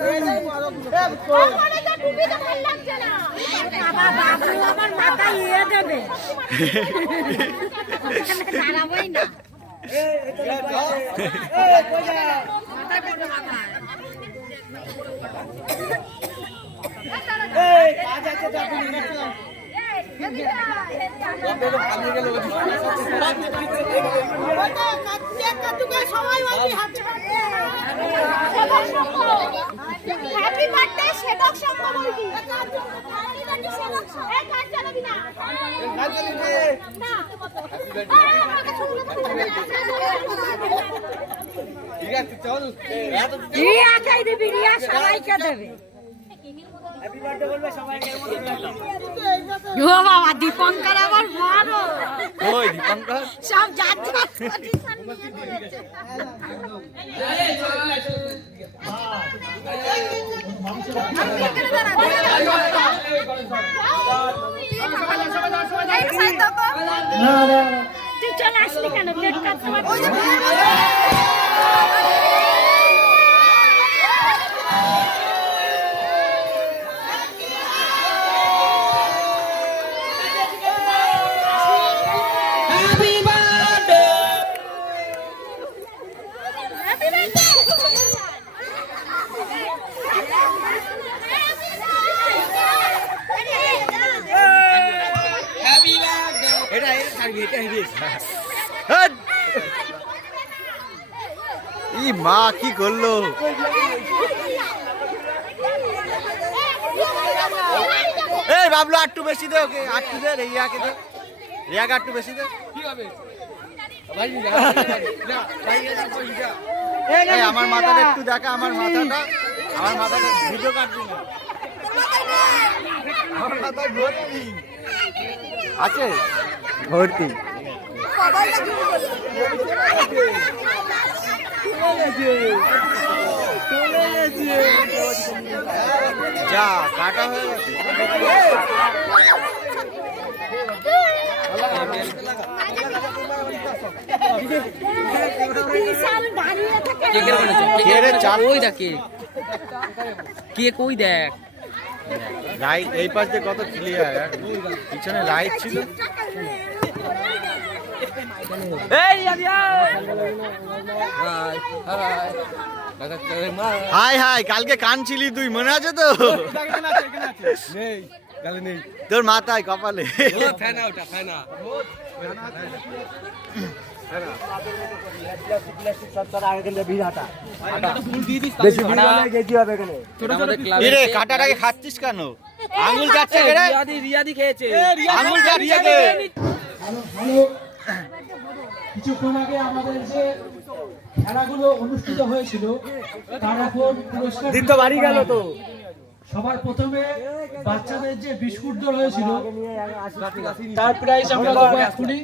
আমার এটা টুপি তো ভালো লাগছে না বাবা বাবু আমার মাথায় ইয়ে দেবে দাঁড়াবোই না মাথায় পড়বে মাথায় হ্যাপি বার্থডে সেবক সংঘ বলবি এই কাজ চালাবি না না দিবি রিয়া সবাইকে দেবে। ও বাবা দীপঙ্কর আবার বড়। ওই দীপঙ্কর? সব পজিশন নিয়ে নিয়েছে তুই চলে আসলি কেন? ই মা কি করল? এই বাবলু, আটটু বেশি দে ওকে, আটটু দে, রিয়াকে দে। রিয়াকে আটটু বেশি দে। আমার মাথাটা একটু দেখা, আমার মাথাটা আমার মাথাটা ভিডিও কাটবি না। আমার ভর্তি। আছে? ভর্তি। যা কাটা হয়ে গেছে। কে রে চাল ওই দেখ? লাইট এই পাশ দিয়ে কত ক্লিয়ার পিছনে লাইট ছিল। হাই হাই কালকে কান ছিলি তুই মনে আছে তো? নেই গালে নেই তোর মাথায় কপালে কাটাটাকে খাচ্ছিস কেন? আঙুল যাচ্ছে রিয়াদি খেয়েছে। আঙুল কিছুক্ষণ আগে আমাদের যে খেলাগুলো অনুষ্ঠিত হয়েছিল তার এখন পুরস্কার দিন তো বাড়ি গেল তো। সবার প্রথমে বাচ্চাদের যে বিস্কুট দৌড় হয়েছিল তার প্রাইস আমরা দেবো এক্ষুনি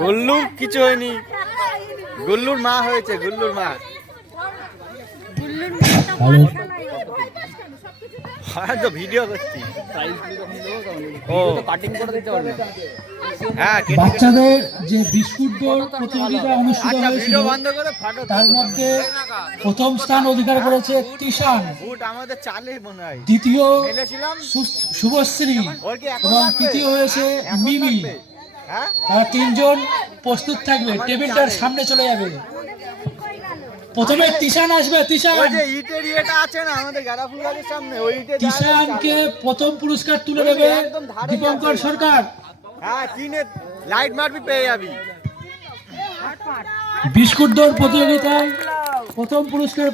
গুল্লুর কিছু হয়নি। গুল্লুর মা হয়েছে গুল্লুর মা। হ্যাঁ তো ভিডিও করছি। ও। কাটিং করে দিতে পারবে হ্যাঁ বাচ্চাদের যে বিস্কুট দৌড় প্রতিযোগিতা অনুষ্ঠিত আচ্ছা হয়েছিল ভিডিও বন্ধ করে ফটো তার মধ্যে প্রথম স্থান অধিকার করেছে তিশান। আমাদের চালে মনে হয়। দ্বিতীয় শুভশ্রী এখন এবং তৃতীয় হয়েছে মিমি। হ্যাঁ? তারা তিনজন প্রস্তুত থাকবে টেবিলটার সামনে চলে যাবে। প্রথমে তিশান আসবে তিশান। ওই যে ইটের ইয়েটা আছে না আমাদের গাঁদা ফুল গাছের সামনে ওই ইটে তিশানকে প্রথম পুরস্কার তুলে দেবে দীপঙ্কর সরকার। হ্যাঁ কিনে লাইট মারবি পেয়ে যাবি। বিস্কুট দৌড় প্রতিযোগিতায় প্রথম পুরস্কার